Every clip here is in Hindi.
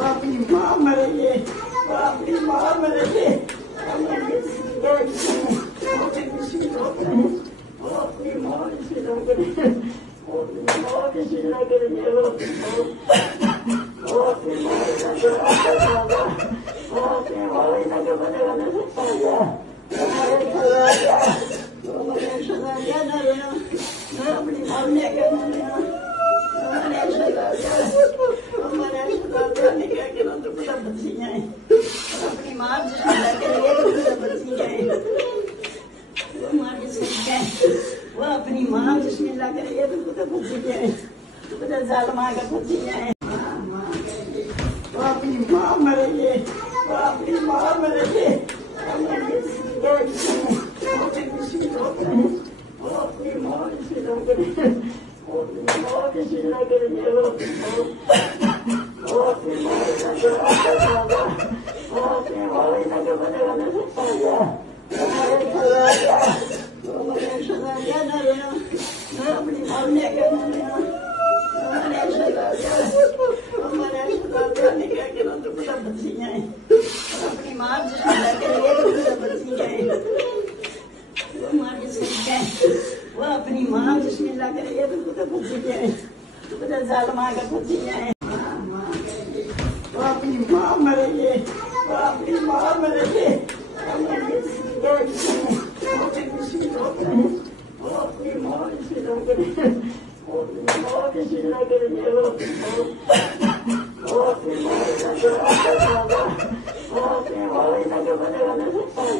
वो अपनी माँ मरेगी, वो अपनी माँ मरेगी, वो अपनी माँ इसी लग रही है, वो अपनी माँ इसी लग रही है, वो अपनी माँ वो अपनी माँ लगे बने बने सकता है, वो मैंने सजा दिया ना लेना, मैं अपनी माँ ने कहना लेना, मैंने सजा दिया निकल के ना तो पूरा बच्ची जाए, अपनी माँ जिसमें लग रही है तो पूरा बच्ची जाए, वो माँ जिसमें वो अपनी माँ जिसमें लग रही है तो पूरा बच्ची जाए, पूरा जाल माँ का बच्ची जाए, वो अपनी माँ मरेगी, वो अपनी माँ मरेगी, वो अपनी माँ इसी लग रही है, वो अपनी माँ इसी लग रही है, वो अपनी माँ वो अपनी माँ लगे बने बने सकता है, वो मैंने सजा दिया ना लेना, मैं अपनी माँ ने कहना लेना, मैंने सजा दिया निकल के ना तो पूरा बच्ची जाए, अपनी माँ जिसमें लग रही है तो पूरा बच्ची जाए, वो माँ जिसमें वो अपनी माँ जिसमें लग रही है तो पूरा बच्ची जाए, पूरा जाल माँ का बच्ची जाए, वो अपनी माँ मरेगी, वो अपनी माँ मरेगी, वो अपनी माँ इसी लग रही है, वो अपनी माँ इसी लग रही है, वो अपनी माँ लगे बने बने सकता है,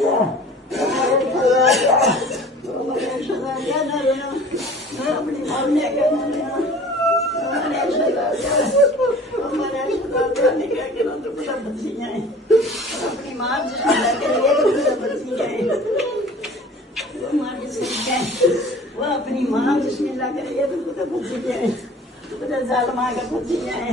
वो मैंने सजा दिया ना लेना, मैं अपनी माँ ने कहना लेना, मैंने सजा दिया निकल के ना तो पूरा बच्ची जाए, अपनी माँ जिसमें लग रही है तो पूरा बच्ची जाए, वो माँ जिसमें वो अपनी माँ जिसमें लग रही है तो पूरा बच्ची जाए, पूरा जाल माँ का बच्ची जाए।